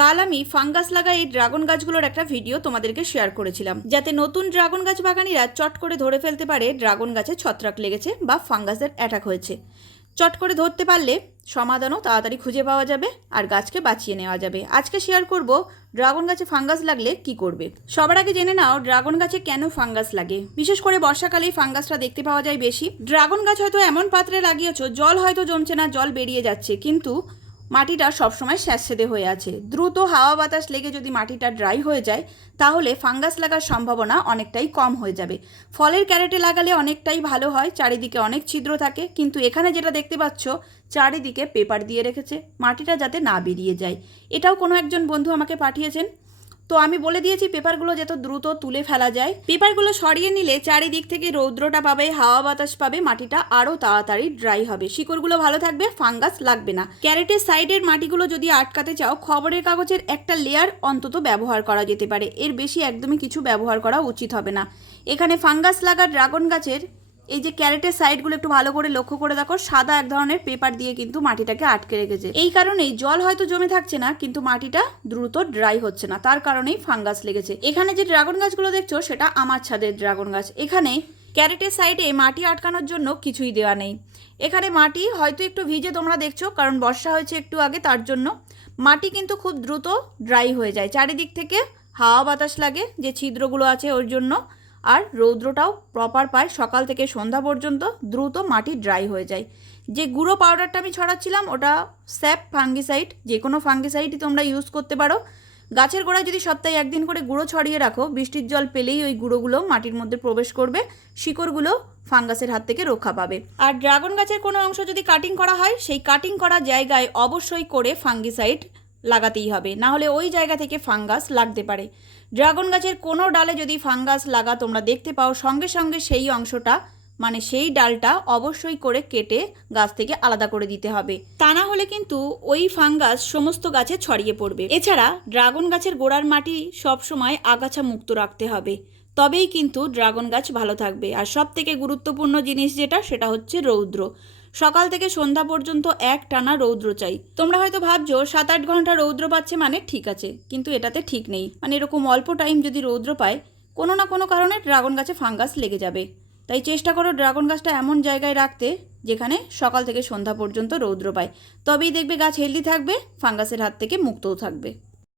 কাল আমি ফাঙ্গাস লাগা এই ড্রাগন গাছগুলোর একটা ভিডিও তোমাদেরকে শেয়ার করেছিলাম। যাতে নতুন ড্রাগন গাছ বাগানিরা চট করে ধরে ফেলতে পারে ড্রাগন গাছে ছত্রাক লেগেছে বা ফাঙ্গাসের অ্যাটাক হয়েছে। চট করে ধরতে পারলে সমাধানও তাড়াতাড়ি খুঁজে পাওয়া যাবে আর গাছকে বাঁচিয়ে নেওয়া যাবে। আজকে শেয়ার করব ড্রাগন গাছে ফাঙ্গাস লাগলে কি করবে। সবার আগে জেনে নাও ড্রাগন গাছে কেন ফাঙ্গাস লাগে। বিশেষ করে বর্ষাকালেই ফাঙ্গাসটা দেখতে পাওয়া যায় বেশি। ড্রাগন গাছ হয়তো এমন পাত্রে লাগিয়েছ, জল হয়তো জমছে না, জল বেরিয়ে যাচ্ছে। কিন্তু মাটিটা সবসময় স্যাঁতসেঁতে হয়ে আছে। দ্রুত হাওয়া বাতাস লেগে যদি মাটিটা ড্রাই হয়ে যায়, তাহলে ফাঙ্গাস লাগার সম্ভাবনা অনেকটাই কম হয়ে যাবে। ফলের ক্যারেটে লাগালে অনেকটাই ভালো হয়, চারিদিকে অনেক ছিদ্র থাকে, কিন্তু এখানে যেটা দেখতে পাচ্ছ, চারিদিকে পেপার দিয়ে রেখেছে, মাটিটা যাতে না বেরিয়ে যায়। এটাও কোনো একজন বন্ধু আমাকে পাঠিয়েছেন। তো আমি বলে দিয়েছি, পেপারগুলো যত দ্রুত তুলে ফেলা যায়। পেপারগুলো সরিয়ে নিলে চারিদিক থেকে রৌদ্রটা পাবে, হাওয়া বাতাস পাবে, মাটিটা আরও তাড়াতাড়ি ড্রাই হবে। শিকড়গুলো ভালো থাকবে ফাঙ্গাস লাগবে না। ক্যারেটের সাইডের মাটিগুলো যদি আটকাতে চাও, খবরের কাগজের একটা লেয়ার অন্তত ব্যবহার করা যেতে পারে। এর বেশি একদমই কিছু ব্যবহার করা উচিত হবে না। এখানে ফাঙ্গাস লাগা ড্রাগন গাছের এই যে ক্যারেটের সাইডগুলো একটু ভালো করে লক্ষ্য করে দেখো, সাদা এক ধরনের পেপার দিয়ে কিন্তু মাটিটাকে আটকে রেখেছে। এই কারণেই জল হয়তো জমে থাকছে না, কিন্তু মাটিটা দ্রুত ড্রাই হচ্ছে না, তার কারণেই ফাঙ্গাস লেগেছে। এখানে যে ড্রাগন গাছগুলো দেখছ, সেটা আমার ছাদের ড্রাগন গাছ। এখানে ক্যারেটের সাইডে মাটি আটকানোর জন্য কিছুই দেওয়া নেই। এখানে মাটি হয়তো একটু ভিজে তোমরা দেখছ, কারণ বর্ষা হয়েছে একটু আগে, তার জন্য মাটি কিন্তু খুব দ্রুত ড্রাই হয়ে যায়। চারিদিক থেকে হাওয়া বাতাস লাগে, যে ছিদ্রগুলো আছে ওর জন্য। আর রৌদ্রটাও প্রপার পায়। সকাল থেকে সন্ধ্যা পর্যন্ত দ্রুত মাটি ড্রাই হয়ে যায়। যে গুঁড়ো পাউডারটা আমি ছড়াচ্ছিলাম, ওটা স্যাপ ফাঙ্গিসাইড যে কোনো ফাঙ্গিসাইডই তোমরা ইউজ করতে পারো। গাছের গোড়ায় যদি সপ্তাহে একদিন করে গুঁড়ো ছড়িয়ে রাখো, বৃষ্টির জল পেলেই ওই গুঁড়োগুলো মাটির মধ্যে প্রবেশ করবে, শিকড়গুলো ফাঙ্গাসের হাত থেকে রক্ষা পাবে। আর ড্রাগন গাছের কোনো অংশ যদি কাটিং করা হয়, সেই কাটিং করা জায়গায় অবশ্যই করে ফাঙ্গিসাইড লাগাতেই হবে। না হলে ওই জায়গা থেকে ফাঙ্গাস লাগতে পারে। ড্রাগন গাছের কোনো ডালে যদি ফাঙ্গাস লাগা তোমরা দেখতে পাও, সঙ্গে সঙ্গে সেই অংশটা মানে সেই ডালটা অবশ্যই করে কেটে গাছ থেকে আলাদা করে দিতে হবে। তা না হলে কিন্তু ওই ফাঙ্গাস সমস্ত গাছে ছড়িয়ে পড়বে। এছাড়া ড্রাগন গাছের গোড়ার মাটি সবসময় আগাছা মুক্ত রাখতে হবে। তবেই কিন্তু ড্রাগন গাছ ভালো থাকবে। আর সব থেকে গুরুত্বপূর্ণ জিনিস যেটা, সেটা হচ্ছে রৌদ্র। সকাল থেকে সন্ধ্যা পর্যন্ত এক টানা রৌদ্র চাই। তোমরা হয়তো ভাবছ সাত আট ঘণ্টা রৌদ্র পাচ্ছে মানে ঠিক আছে, কিন্তু এটাতে ঠিক নেই। মানে এরকম অল্প টাইম যদি রৌদ্র পায়, কোনো না কোনো কারণে ড্রাগন গাছে ফাঙ্গাস লেগে যাবে। তাই চেষ্টা করো ড্রাগন গাছটা এমন জায়গায় রাখতে, যেখানে সকাল থেকে সন্ধ্যা পর্যন্ত রৌদ্র পায়। তবেই দেখবে গাছ হেলদি থাকবে, ফাঙ্গাসের হাত থেকে মুক্তও থাকবে।